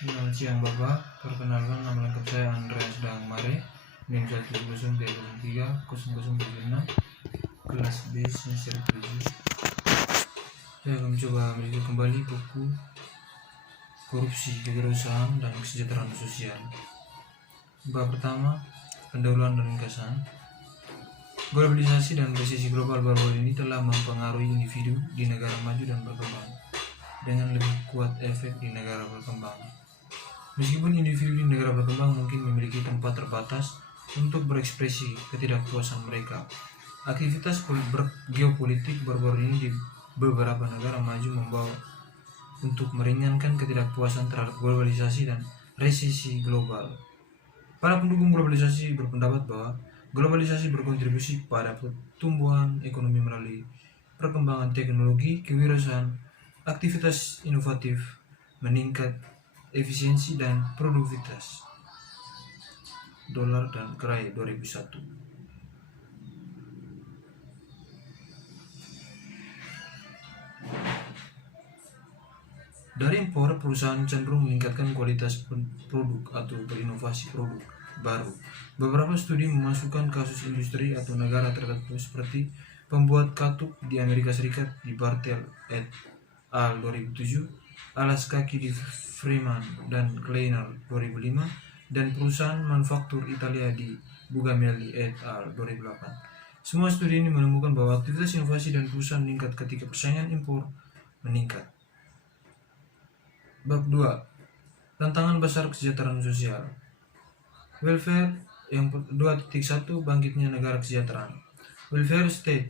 Selamat siang Bapak, perkenalkan nama lengkap saya Andreas Dangmare, NIM 1030036, kelas B semester 7. Saya akan mencoba mereview kembali buku Korupsi, Kewirausahaan, dan Kesejahteraan Sosial. Bab pertama, pendahuluan dan ringkasan. Globalisasi dan resesi global baru-baru ini telah mempengaruhi individu di negara maju dan berkembang dengan lebih kuat efek di negara berkembang. Meskipun individu di negara berkembang mungkin memiliki tempat terbatas untuk berekspresi ketidakpuasan mereka, aktivitas geopolitik baru-baru ini di beberapa negara maju membawa untuk meringankan ketidakpuasan terhadap globalisasi dan resesi global. Para pendukung globalisasi berpendapat bahwa globalisasi berkontribusi pada pertumbuhan ekonomi melalui perkembangan teknologi, kewirausahaan, aktivitas inovatif, meningkat efisiensi dan produktivitas. Dolar dan Gerai 2001. Dari impor, perusahaan cenderung meningkatkan kualitas produk atau berinovasi produk baru. Beberapa studi memasukkan kasus industri atau negara tertentu seperti pembuat katup di Amerika Serikat di Bartel et al. 2007, alas kaki di Freeman dan Kleiner 2005, dan perusahaan manufaktur Italia di Bugamelli et al. 2008. Semua studi ini menemukan bahwa aktivitas inovasi dan perusahaan meningkat ketika persaingan impor meningkat. Bab 2. Tantangan besar kesejahteraan sosial. Welfare yang 2.1 Bangkitnya negara kesejahteraan. Welfare state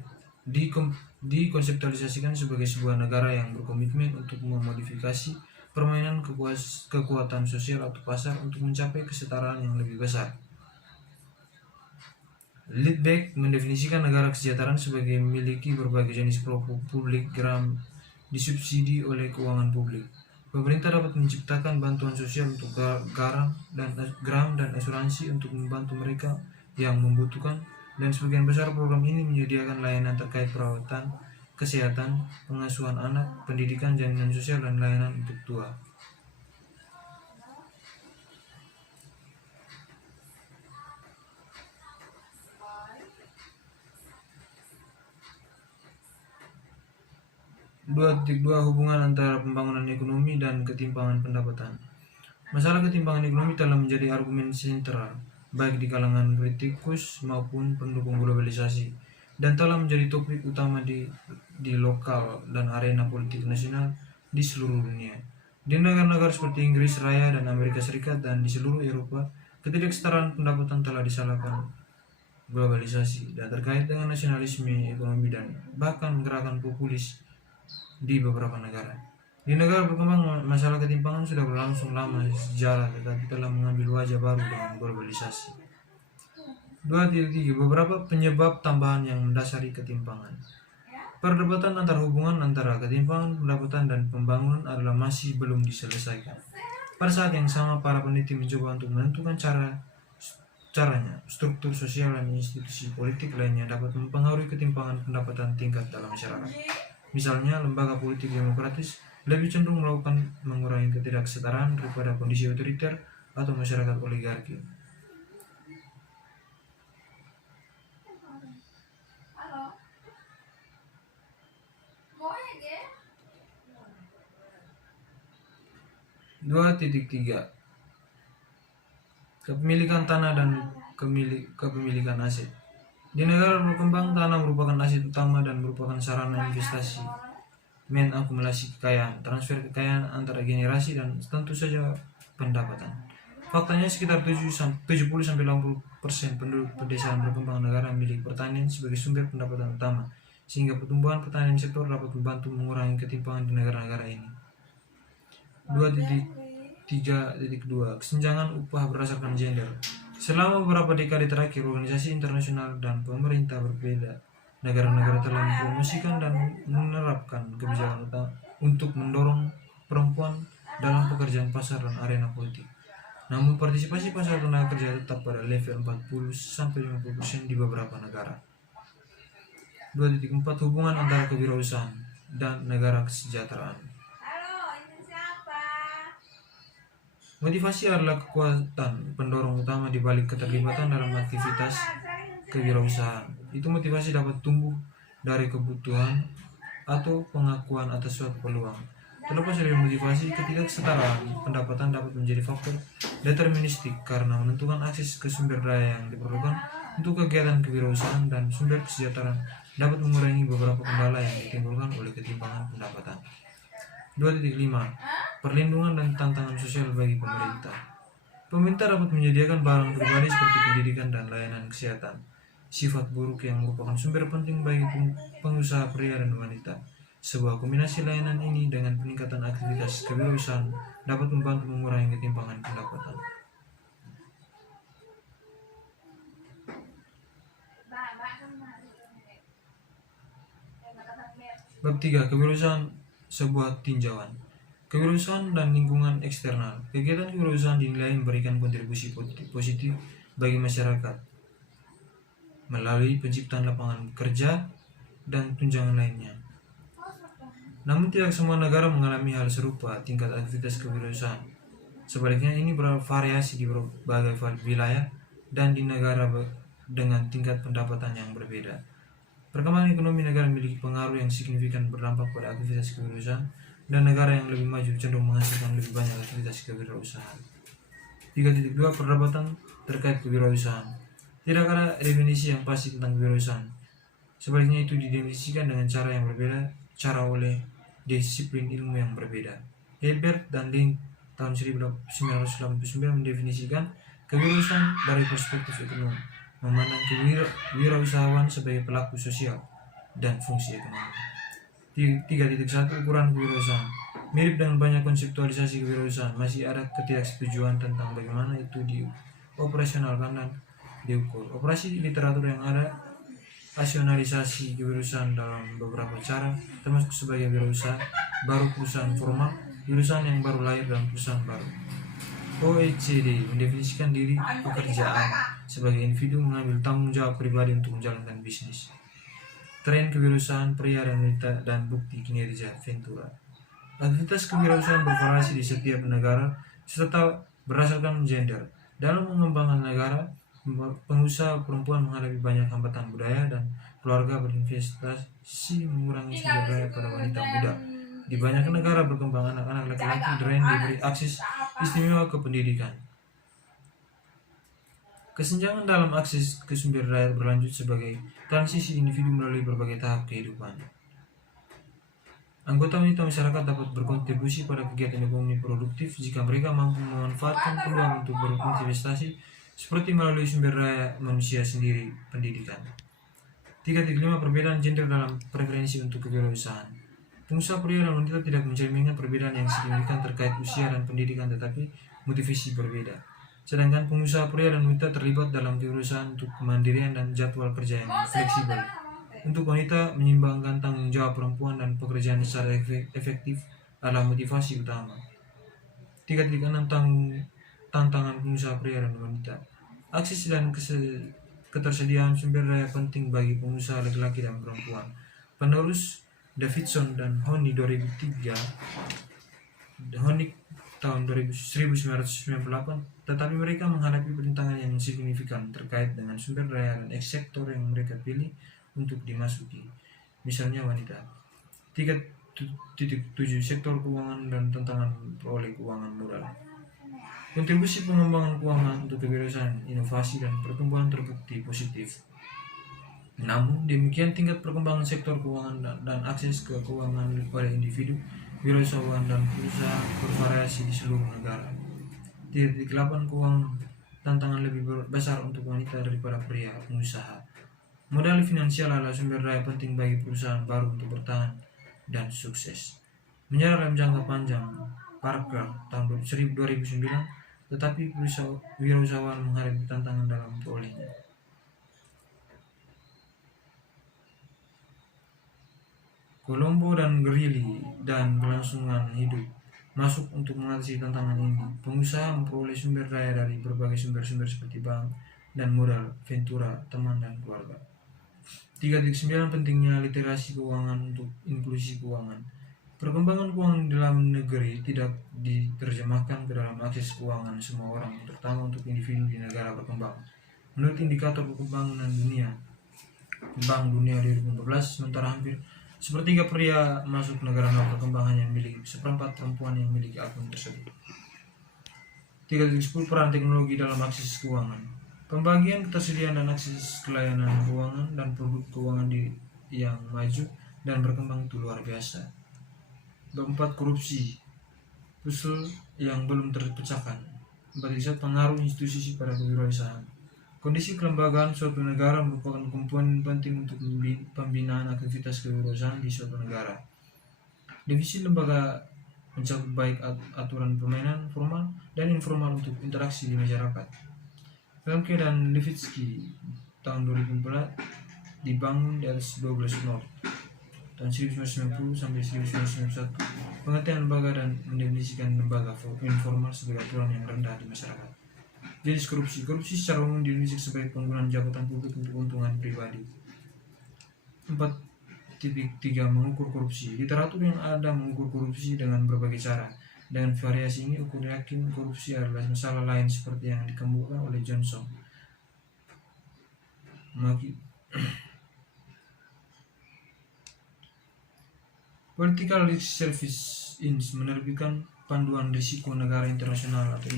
dikonseptualisasikan sebagai sebuah negara yang berkomitmen untuk memodifikasi permainan kekuatan sosial atau pasar untuk mencapai kesetaraan yang lebih besar. Lidbeck mendefinisikan negara kesejahteraan sebagai memiliki berbagai jenis produk publik disubsidi oleh keuangan publik. Pemerintah dapat menciptakan bantuan sosial untuk gram dan asuransi untuk membantu mereka yang membutuhkan, dan sebagian besar program ini menyediakan layanan terkait perawatan, kesehatan, pengasuhan anak, pendidikan, jaminan sosial, dan layanan untuk tua. Dua hubungan antara pembangunan ekonomi dan ketimpangan pendapatan. Masalah ketimpangan ekonomi telah menjadi argumen sentral baik di kalangan kritikus maupun pendukung globalisasi, dan telah menjadi topik utama di lokal dan arena politik nasional di seluruh dunia. Di negara-negara seperti Inggris Raya dan Amerika Serikat dan di seluruh Eropa, ketidaksetaraan pendapatan telah disalahkan globalisasi dan terkait dengan nasionalisme ekonomi dan bahkan gerakan populis di beberapa negara. Di negara berkembang, masalah ketimpangan sudah berlangsung lama sejarah, tetapi telah mengambil wajah baru dengan globalisasi. 2.3 Beberapa penyebab tambahan yang mendasari ketimpangan. Perdebatan hubungan antara ketimpangan pendapatan dan pembangunan adalah masih belum diselesaikan. Pada saat yang sama, para peneliti mencoba untuk menentukan caranya, struktur sosial dan institusi politik lainnya dapat mempengaruhi ketimpangan pendapatan tingkat dalam masyarakat. Misalnya, lembaga politik demokratis lebih cenderung mengurangi ketidaksetaraan daripada kondisi otoriter atau masyarakat oligarki. Dua titik tiga Kepemilikan tanah dan kepemilikan aset. Di negara berkembang, tanah merupakan aset utama dan merupakan sarana investasi, akumulasi kekayaan, transfer kekayaan antara generasi, dan tentu saja pendapatan. Faktanya, sekitar 70-80% penduduk pedesaan berkembang negara memiliki pertanian sebagai sumber pendapatan utama, sehingga pertumbuhan pertanian sektor dapat membantu mengurangi ketimpangan di negara-negara ini. 2.3.2 Kesenjangan upah berdasarkan gender. Selama beberapa dekade terakhir, organisasi internasional dan pemerintah berbeda negara-negara telah mempromosikan dan menerapkan kebijakan untuk mendorong perempuan dalam pekerjaan pasar dan arena politik. Namun, partisipasi pasar tenaga kerja tetap pada level 40-50% di beberapa negara. 2.4 Hubungan antara kewirausahaan dan negara kesejahteraan. Motivasi adalah kekuatan pendorong utama di balik keterlibatan dalam aktivitas kewirausahaan. Itu motivasi dapat tumbuh dari kebutuhan atau pengakuan atas suatu peluang. Terlepas dari motivasi, ketidaksetaraan pendapatan dapat menjadi faktor deterministik karena menentukan akses ke sumber daya yang diperlukan untuk kegiatan kewirausahaan, dan sumber kesejahteraan dapat mengurangi beberapa kendala yang ditimbulkan oleh ketimpangan pendapatan. 2.5. Perlindungan dan tantangan sosial bagi pemerintah. Pemerintah dapat menyediakan barang pribadi seperti pendidikan dan layanan kesehatan. Sifat buruk yang merupakan sumber penting bagi pengusaha pria dan wanita. Sebuah kombinasi layanan ini dengan peningkatan aktivitas kewirausahaan dapat membantu mengurangi ketimpangan pendapatan. Bab 3. Kewirausahaan sebuah tinjauan. Kewirausahaan dan lingkungan eksternal. Kegiatan kewirausahaan dinilai memberikan kontribusi positif bagi masyarakat melalui penciptaan lapangan kerja dan tunjangan lainnya. Namun tidak semua negara mengalami hal serupa tingkat aktivitas kewirausahaan. Sebaliknya ini bervariasi di berbagai wilayah dan di negara dengan tingkat pendapatan yang berbeda. Perkembangan ekonomi negara memiliki pengaruh yang signifikan berdampak pada aktivitas kewirausahaan, dan negara yang lebih maju cenderung menghasilkan lebih banyak aktivitas kewirausahaan. 3.2. Perdebatan terkait kewirausahaan. Tidak ada definisi yang pasti tentang kewirausahaan. Sebaliknya itu didefinisikan dengan cara yang berbeda, oleh disiplin ilmu yang berbeda. Hilbert dan Link tahun 1989 mendefinisikan kewirausahaan dari perspektif ekonomi, memandang kewirausahaan sebagai pelaku sosial dan fungsi ekonomi. 3.1. Ukuran kewirausahaan. Mirip dengan banyak konseptualisasi kewirausahaan, masih ada ketidaksetujuan tentang bagaimana itu dioperasionalkan dan diukur. Operasi literatur yang ada rasionalisasi kewirausahaan dalam beberapa cara, termasuk sebagai wirausaha baru, perusahaan formal, wirausahaan yang baru lahir, dan perusahaan baru. OECD mendefinisikan diri pekerjaan sebagai individu mengambil tanggung jawab pribadi untuk menjalankan bisnis. Tren kewirausahaan pria dan wanita dan bukti kinerja Ventura. Aktivitas kewirausahaan bervariasi di setiap negara serta berdasarkan gender. Dalam mengembangkan negara, pengusaha perempuan menghadapi banyak hambatan budaya, dan keluarga berinvestasi mengurangi sumber daya pada wanita muda. Di banyak negara berkembang, anak-anak laki-laki diberi akses istimewa ke pendidikan. Kesenjangan dalam akses ke sumber daya berlanjut sebagai transisi individu melalui berbagai tahap kehidupan. Anggota wanita masyarakat dapat berkontribusi pada kegiatan ekonomi produktif jika mereka mampu memanfaatkan peluang untuk berinvestasi, seperti melalui sumber daya manusia sendiri, pendidikan. 3.5. Perbedaan gender dalam preferensi untuk kewirausahaan. Pengusaha pria dan wanita tidak mencerminkan perbedaan yang signifikan terkait usia dan pendidikan, tetapi motivasi berbeda. Sedangkan pengusaha pria dan wanita terlibat dalam kewirausahaan untuk kemandirian dan jadwal kerja yang fleksibel. Untuk wanita, menyimbangkan tanggung jawab perempuan dan pekerjaan secara efektif adalah motivasi utama. 3.6. Tantangan pengusaha pria dan wanita. Akses dan ketersediaan sumber daya penting bagi pengusaha laki-laki dan perempuan. Penerus Davidson dan Honey 2003, Honey tahun 1998, tetapi mereka menghadapi pertentangan yang signifikan terkait dengan sumber daya dan sektor yang mereka pilih untuk dimasuki, misalnya wanita. 3.7. Sektor keuangan dan tantangan peroleh keuangan modal. Kontribusi pengembangan keuangan untuk kewirausahaan, inovasi, dan pertumbuhan terbukti positif. Namun demikian, tingkat perkembangan sektor keuangan dan akses ke keuangan pada individu, wirausahawan, dan perusahaan bervariasi di seluruh negara. 3.8. Keuangan. Tantangan lebih besar untuk wanita daripada pria pengusaha. Modal finansial adalah sumber daya penting bagi perusahaan baru untuk bertahan dan sukses. Menyerah dalam jangka panjang, Parker tahun 2009, tetapi wirausahawan menghadapi tantangan dalam perolehnya. Colombo dan Greeley dan kelangsungan hidup masuk untuk mengatasi tantangan ini. Pengusaha memperoleh sumber daya dari berbagai sumber-sumber seperti bank dan modal, Ventura, teman, dan keluarga. 3.9. Pentingnya literasi keuangan untuk inklusi keuangan. Perkembangan keuangan dalam negeri tidak diterjemahkan ke dalam akses keuangan semua orang, terutama untuk individu di negara berkembang. Menurut indikator perkembangan dunia, Bank Dunia 2014, sementara hampir sepertiga pria masuk negara berkembang hanya memiliki seperempat perempuan yang memiliki akun tersebut. 3.10 peran teknologi dalam akses keuangan. Pembagian ketersediaan dan akses ke layanan keuangan dan produk keuangan yang maju dan berkembang itu luar biasa. 4. Korupsi, puzzle yang belum terpecahkan. 4. Pengaruh institusi pada kewirausahaan. Kondisi kelembagaan suatu negara merupakan komponen penting untuk pembinaan aktivitas kewirausahaan di suatu negara. Divisi lembaga mencakup baik aturan permainan formal dan informal untuk interaksi di masyarakat. Lemke dan Levitsky tahun 2004 dibangun di atas 12 North tahun 1990 sampai 1991. Pengertian lembaga dan mendefinisikan lembaga informal sebagai aturan yang rendah di masyarakat. Jenis korupsi. Korupsi secara umum didefinisikan sebagai penggunaan jabatan publik untuk keuntungan pribadi. 4.3 Mengukur korupsi. Literatur yang ada mengukur korupsi dengan berbagai cara. Dengan variasi ini, ukur yakin korupsi adalah masalah lain seperti yang dikemukakan oleh Johnson. Political Risk Service Inc. menerbitkan Panduan Risiko Negara Internasional atau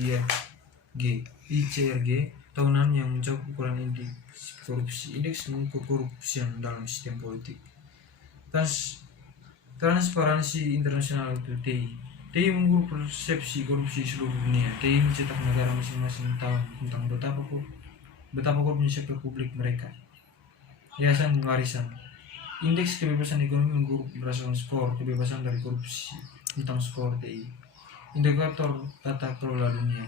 ICRG tahunan yang mencakup ukuran indeks korupsi. Indeks mengukur korupsi dalam sistem politik. Transparansi Internasional atau TI. TI mengukur persepsi korupsi seluruh dunia. TI mencetak negara masing-masing tahu tentang betapa korupsi sektor publik mereka. Yayasan warisan. Indeks kebebasan ekonomi mengukur berdasarkan skor kebebasan dari korupsi tentang skor TI. Indikator tata kelola dunia.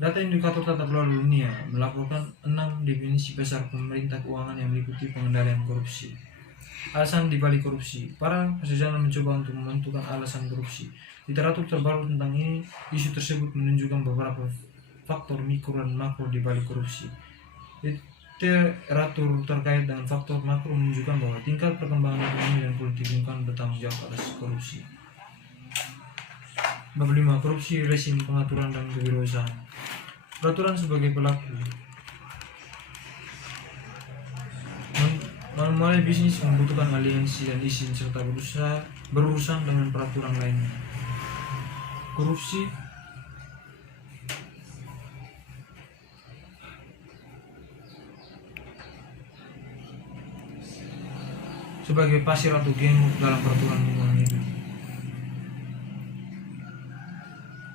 Data indikator tata kelola dunia melaporkan 6 definisi besar pemerintah keuangan yang meliputi pengendalian korupsi. Alasan dibalik korupsi. Para sarjana mencoba untuk menentukan alasan korupsi. Literatur terbaru tentang ini, isu tersebut menunjukkan beberapa faktor mikro dan makro dibalik korupsi. Literatur terkait dengan faktor makro menunjukkan bahwa tingkat perkembangan ekonomi dan politik lingkungan bertanggung jawab atas korupsi. Bab 5. Korupsi, rezim pengaturan dan kewirausahaan. Peraturan sebagai pelaku. Memulai bisnis membutuhkan aliansi dan izin serta berurusan dengan peraturan lainnya. Korupsi sebagai pasir atau gemuk dalam peraturan lingkungan hidup.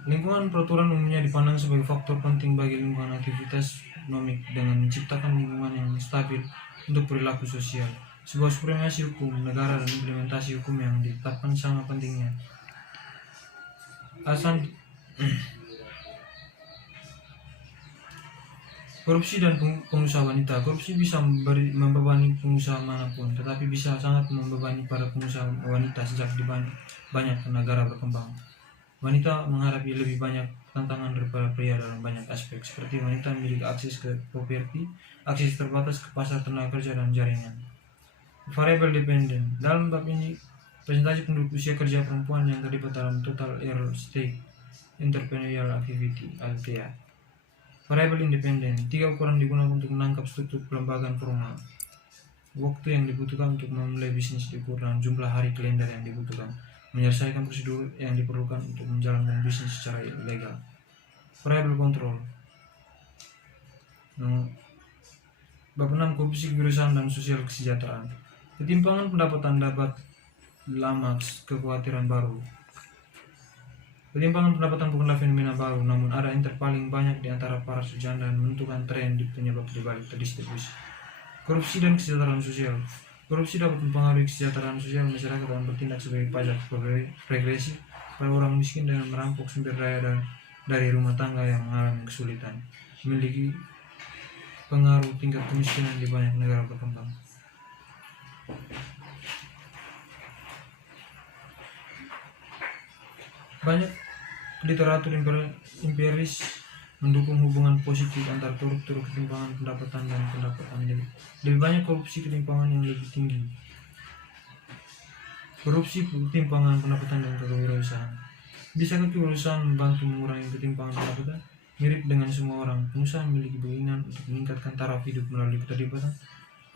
Lingkungan peraturan umumnya dipandang sebagai faktor penting bagi lingkungan aktivitas ekonomi dengan menciptakan lingkungan yang stabil untuk perilaku sosial. Sebuah supremasi hukum negara dan implementasi hukum yang ditetapkan sama pentingnya. Alasan korupsi dan pengusaha wanita. Korupsi bisa membebani pengusaha manapun, tetapi bisa sangat membebani para pengusaha wanita sejak di banyak negara berkembang. Wanita menghadapi lebih banyak tantangan daripada pria dalam banyak aspek, seperti wanita memiliki akses ke properti, akses terbatas ke pasar tenaga kerja dan jaringan. Variable dependent. Dalam bab ini, presentasi penduduk usia kerja perempuan yang terlibat dalam total early stage entrepreneurial activity (LTA). Variable independent. 3 ukuran digunakan untuk menangkap struktur kelembagaan formal. Waktu yang dibutuhkan untuk memulai bisnis diukur dengan jumlah hari kalender yang dibutuhkan. Menyelesaikan prosedur yang diperlukan untuk menjalankan bisnis secara legal. Variable control. Bab 6. Korupsi, kewirausahaan dan sosial kesejahteraan. Ketimpangan pendapatan dapat lama kekhawatiran baru. Ketimpangan pendapatan bukanlah fenomena baru, namun ada interpaling banyak di antara para sarjana dan menentukan tren di penyebab dibalik terdistribusi. Korupsi dan kesejahteraan sosial. Korupsi dapat mempengaruhi kesejahteraan sosial masyarakat dan bertindak sebagai pajak regresif pada orang miskin dengan merampok sumber daya dari rumah tangga yang mengalami kesulitan. Memiliki pengaruh tingkat kemiskinan di banyak negara berkembang. Banyak literatur empiris mendukung hubungan positif antara koruptor, ketimpangan pendapatan dan pendapatan lebih banyak korupsi ketimpangan yang lebih tinggi. Korupsi, ketimpangan pendapatan, dan kewirausahaan. Bisakah kewirausahaan membantu mengurangi ketimpangan pendapatan? Mirip dengan semua orang, pengusaha memiliki keinginan untuk meningkatkan taraf hidup melalui keterlibatan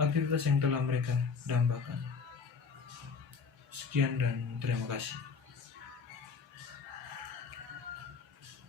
aktivitas yang telah mereka dambakan. Sekian dan terima kasih.